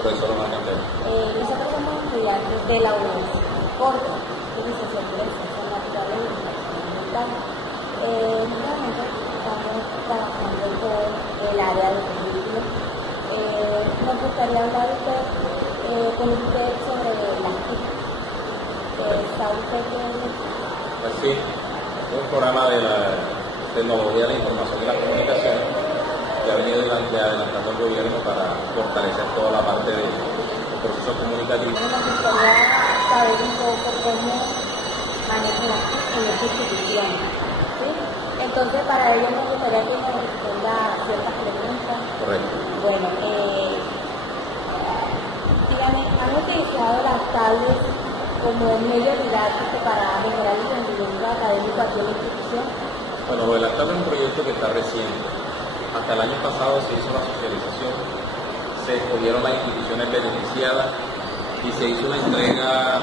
Profesor Marcante. Nosotros somos estudiantes de la UNES, corto, de licenciatura en Ciencias Naturales y Educación Ambiental. Nuevamente estamos trabajando con el área de currículum. Nos gustaría hablar con usted sobre las TIC. ¿Sabe usted qué es? Pues sí, es un programa de la tecnología de la información y la comunicación que ha venido adelantando el gobierno para fortalecer toda la parte del proceso comunicativo. Nos gustaría saber un poco cómo manejan las TIC en esta institución. ¿Sí? Entonces, para ello nos gustaría que nos responda ciertas preguntas. Correcto. Bueno, dígame, ¿han utilizado las tablets como medio didáctico para mejorar el rendimiento académico aquí en la institución? Bueno, lo de la tabla es un proyecto que está reciente. Hasta el año pasado se hizo la socialización, se escogieron las instituciones beneficiadas y se hizo una entrega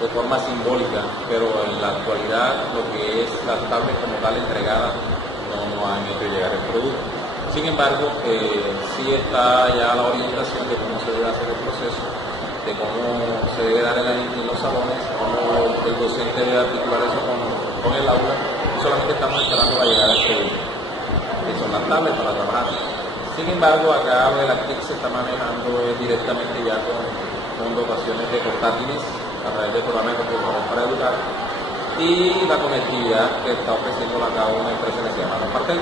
de forma simbólica, pero en la actualidad lo que es las tablets como tal entregadas no han hecho llegar el producto. Sin embargo, sí está ya la orientación de cómo se debe hacer el proceso, de cómo se debe dar en los salones, cómo el docente debe articular eso con el aula, y solamente estamos esperando la llegada del producto, que son las tablets para trabajar. Sin embargo, acá lo de la TIC se está manejando directamente ya con dotaciones de portátiles a través del programa de computadores para educar y la conectividad que está ofreciendo acá una empresa que se llama Compartel.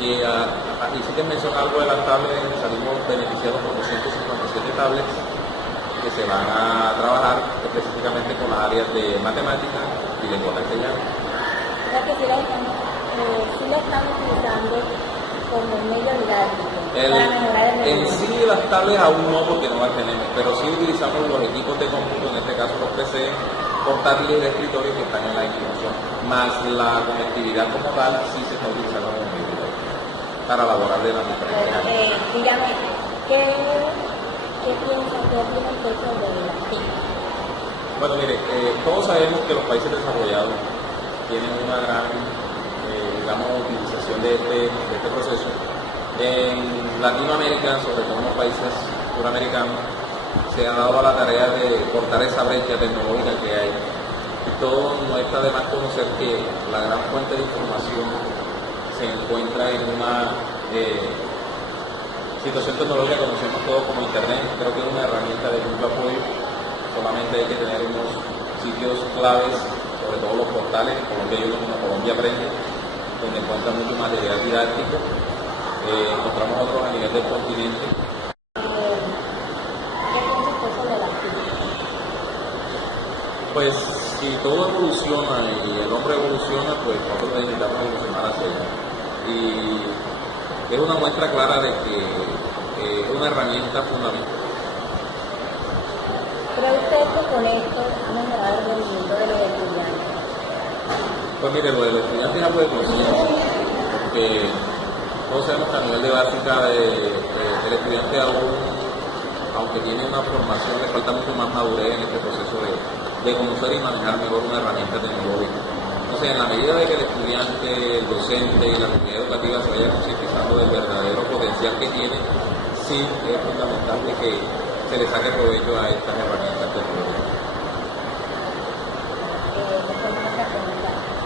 Y sí que mencioné algo de las tablets, salimos beneficiados por 257 tablets que se van a trabajar específicamente con las áreas de matemáticas y lengua castellana. O sea que sí la están utilizando como medio didáctico para mejorar el En rendimiento. sí las tablets aún no, porque no las tenemos, pero sí utilizamos los equipos de cómputo, en este caso los PC, portátiles de escritorio que están en la institución, más la conectividad como tal sí se está utilizando como medio didáctico para elaborar de las diferentes áreas. Dígame, ¿qué piensa usted sobre las TIC? Bueno, mire, todos sabemos que los países desarrollados tienen una gran, utilización de este proceso. En Latinoamérica, sobre todo en los países suramericanos, se ha dado a la tarea de cortar esa brecha tecnológica que hay. Y todo no está de más conocer que la gran fuente de información se encuentra en una situación tecnológica que conocemos todos como Internet. Creo que es una herramienta de mucho apoyo. Solamente hay que tener unos sitios claves, sobre todo los portales, Colombia y como Colombia Aprende, donde encuentran mucho material didáctico. Encontramos otros a nivel del continente. ¿Qué piensa usted sobre las TIC? Pues si todo evoluciona y el hombre evoluciona, pues nosotros necesitamos evolucionar hacia allá. Y es una muestra clara de que es una herramienta fundamental. ¿Cree usted que con esto ha mejorado el rendimiento de los estudiantes? Pues mire, lo de los estudiantes es algo de conciencia, porque todos sabemos que a nivel de básica el estudiante aún, aunque tiene una formación, le falta mucho más madurez en este proceso de conocer y manejar mejor una herramienta tecnológica. Entonces, en la medida de que el estudiante, el docente y la comunidad educativa se vaya concientizando del verdadero potencial que tiene, sí es fundamental de que se le saque provecho a estas herramientas tecnológicas.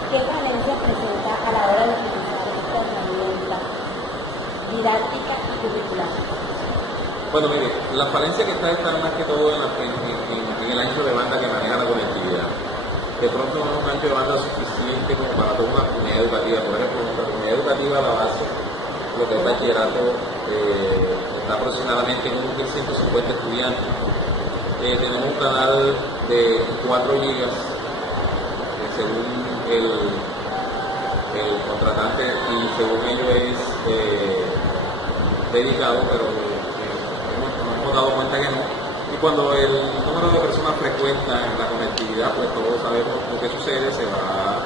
¿Qué falencias presenta a la hora de utilizar esta herramienta didáctica y curricular? Bueno, mire, la falencia que está más que todo en el ancho de banda que maneja la conectividad. De pronto no es un ancho de banda suficiente como para toda una comunidad educativa. Por ejemplo, nuestra comunidad educativa, la base, lo que es bachillerato, está aproximadamente en 1.150 estudiantes. Tenemos un canal de 4 gigas, según el contratante y según ello es dedicado, pero nos hemos dado cuenta que no. Y cuando el número de personas frecuenta en la conectividad, pues todos sabemos lo que sucede, se va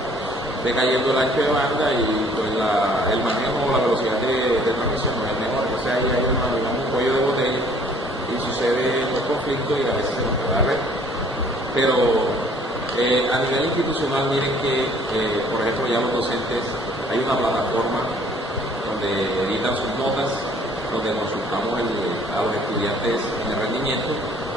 decayendo el ancho de banda y pues el manejo o la velocidad de transmisión no es mejor. Entonces ahí hay un cuello de botella y sucede un conflicto y a veces se nos queda la red. Pero a nivel institucional, miren que, por ejemplo, ya los docentes, hay una plataforma donde editan sus notas donde consultamos a los estudiantes en el rendimiento,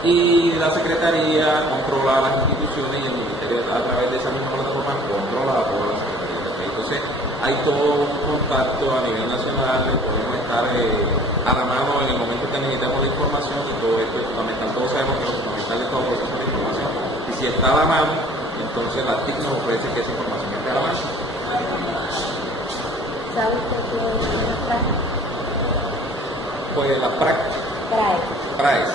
y la Secretaría controla las instituciones y el Ministerio a través de esa misma plataforma controla a todas las secretarías. Entonces hay todo un contacto a nivel nacional, podemos estar a la mano en el momento que necesitamos la información, y todo esto es fundamental. Todos sabemos que lo fundamental de todo proceso de información, y si está a la mano, entonces la TIC nos ofrece que esa información esté a la mano. ¿Sabe usted qué es una práctica? Pues la práctica. PRAES.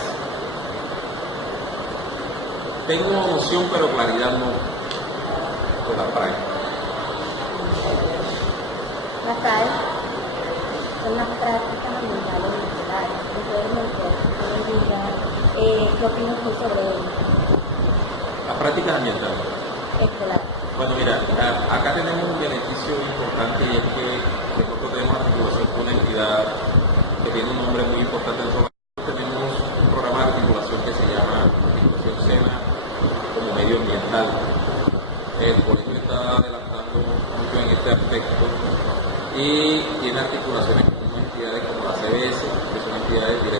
Tengo noción, pero claridad no. De la práctica. Las PRAES son las prácticas ambientales escolares. Ustedes me digan qué opina usted sobre ello. Las prácticas ambientales. Escolar. Bueno, mira, acá tenemos un beneficio importante, y es que nosotros tenemos articulación con una entidad que tiene un nombre muy importante. Nosotros tenemos un programa de articulación que se llama Articulación SENA como medio ambiental. El colegio está adelantando mucho en este aspecto y tiene articulaciones con entidades como la CBS, que son entidades directas